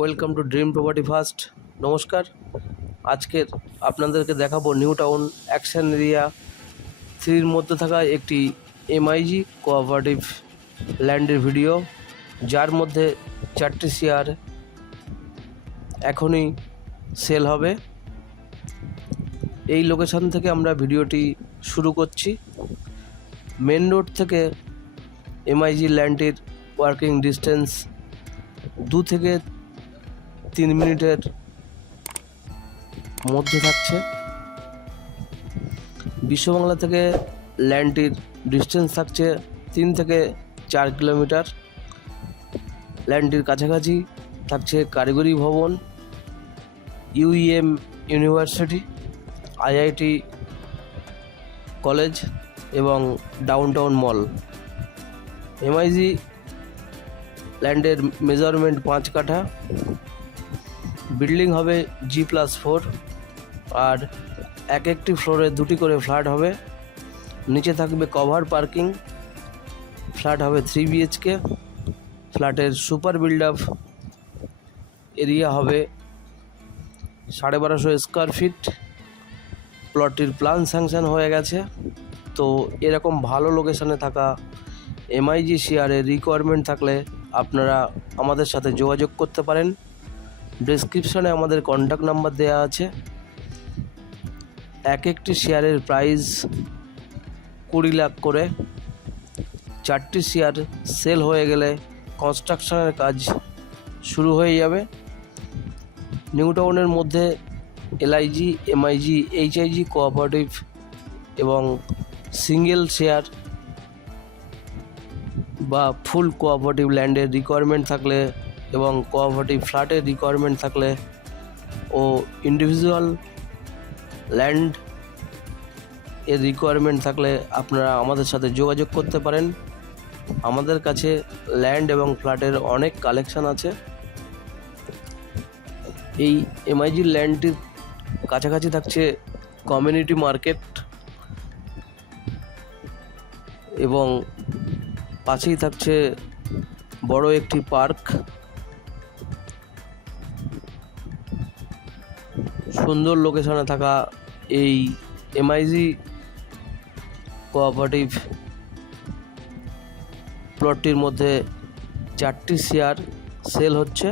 Welcome to dream property first নমস্কার। আজকের আপনাদেরকে দেখাবো নিউ টাউন অ্যাকশন এরিয়া থ্রির মধ্যে থাকা একটি এমআইজি কোঅপারেটিভ ল্যান্ডের ভিডিও যার মধ্যে চারটি শেয়ার এখনই সেল হবে। এই লোকেশন থেকে আমরা ভিডিওটি শুরু করছি। মেন রোড থেকে এমআইজি ল্যান্ডের ওয়ার্কিং ডিস্টেন্স দু থেকে তিন মিনিটের মধ্যে থাকছে। বিশ্ববাংলা থেকে ল্যান্ডটির ডিস্টেন্স থাকছে তিন থেকে চার কিলোমিটার। ল্যান্ডটির কাছাকাছি থাকছে কারিগরি ভবন ইউইএম ইউনিভার্সিটি আইআইটি কলেজ এবং ডাউনটাউন মল। এমআইজি ল্যান্ডের মেজারমেন্ট পাঁচ কাঠা। বিল্ডিং হবে জি প্লাস ফোর আর এক একটি ফ্লোরে দুটি করে ফ্ল্যাট হবে। নিচে থাকবে কভার পার্কিং ফ্ল্যাট হবে থ্রি বিএইচকে ফ্ল্যাটের সুপার বিল্ড আপ এরিয়া হবে সাড়ে বারোশো স্কোয়ার ফিট প্লটটির প্ল্যান স্যাংশন হয়ে গেছে। তো এরকম ভালো লোকেশনে থাকা এমআইজি শেয়ারের রিকোয়ারমেন্ট থাকলে আপনারা আমাদের সাথে যোগাযোগ করতে পারেন। ডেসক্রিপশনে আমাদের কন্ট্যাক্ট নাম্বার দেওয়া আছে। এক একটি শেয়ারের প্রাইস কুড়ি লাখ করে। চারটি শেয়ার সেল হয়ে গেলে কনস্ট্রাকশনের কাজ শুরু হয়ে যাবে। নিউ টাউনের মধ্যে এলআইজি এমআইজি এইচআইজি কোঅপারেটিভ এবং সিঙ্গেল শেয়ার বা ফুল কোঅপারেটিভ ল্যান্ডের রিকোয়ারমেন্ট থাকলে এবং কোঅপারেটিভ ফ্ল্যাটের রিকোয়ারমেন্ট থাকলে ও ইন্ডিভিজুয়াল ল্যান্ড এর রিকোয়ারমেন্ট থাকলে আপনারা আমাদের সাথে যোগাযোগ করতে পারেন। আমাদের কাছে ল্যান্ড এবং ফ্ল্যাটের অনেক কালেকশান আছে। এই এমআইজি ল্যান্ডটির কাছাকাছি থাকছে কমিউনিটি মার্কেট এবং পাশেই থাকছে বড় একটি পার্ক সুন্দর লোকেশনে থাকা এই এমআইজি কোঅপারেটিভ প্লটটির মধ্যে চারটি শেয়ার সেল হচ্ছে।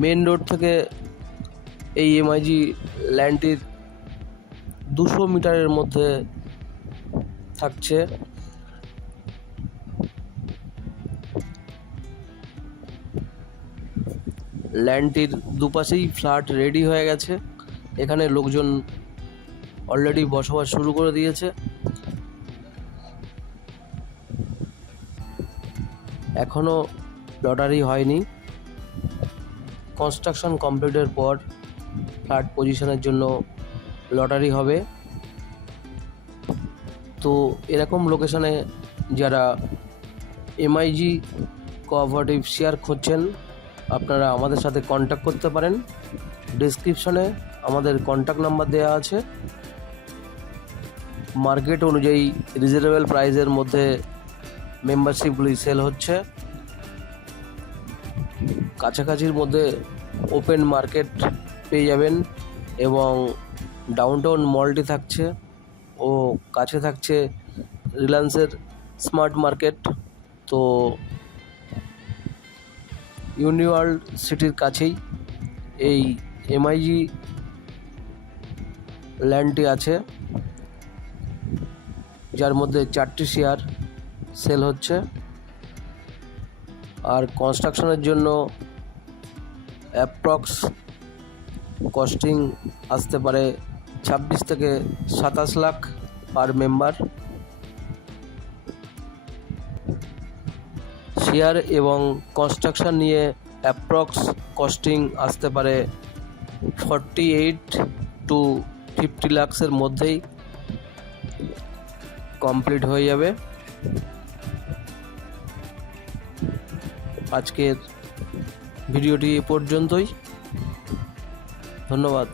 মেন রোড থেকে এই এমআইজি ল্যান্ডটির দুশো মিটারের মধ্যে থাকছে। ল্যান্ডটির দুপাশেই ফ্ল্যাট রেডি হয়ে গেছে। এখানে লোকজন অলরেডি বসবাস শুরু করে দিয়েছে। এখনও লটারি হয়নি। কনস্ট্রাকশন কমপ্লিটের পর ফ্ল্যাট পজিশনের জন্য লটারি হবে। তো এরকম লোকেশনে যারা এমআইজি কোঅপারেটিভ শেয়ার খুঁজছেন আপনারা আমাদের সাথে কন্ট্যাক্ট করতে পারেন। ডিসক্রিপশনে আমাদের কন্ট্যাক্ট নাম্বার দেওয়া আছে। মার্কেট অনুযায়ী রিজনেবল প্রাইসের মধ্যে মেম্বারশিপগুলি সেল হচ্ছে। কাছাকাছির মধ্যে ওপেন মার্কেট পেয়ে যাবেন এবং ডাউনটাউন মলটি থাকছে ও কাছে থাকছে রিলায়েন্সের স্মার্ট মার্কেট তো ইউনিওয়ার্ল্ড সিটির কাছেই এই এমআইজি ল্যান্ডটি আছে, যার মধ্যে চারটি শেয়ার সেল হচ্ছে। আর কনস্ট্রাকশনের জন্য অ্যাপ্রক্স কস্টিং আসতে পারে ছাব্বিশ থেকে সাতাশ লাখ পার মেম্বার শেয়ার এবং কনস্ট্রাকশন নিয়ে অ্যাপ্রক্স কস্টিং আসতে পারে ফর্টি এইট টু ফিফটি লাক্সের মধ্যেই কমপ্লিট হয়ে যাবে। আজকের ভিডিওটি এ পর্যন্তই। ধন্যবাদ।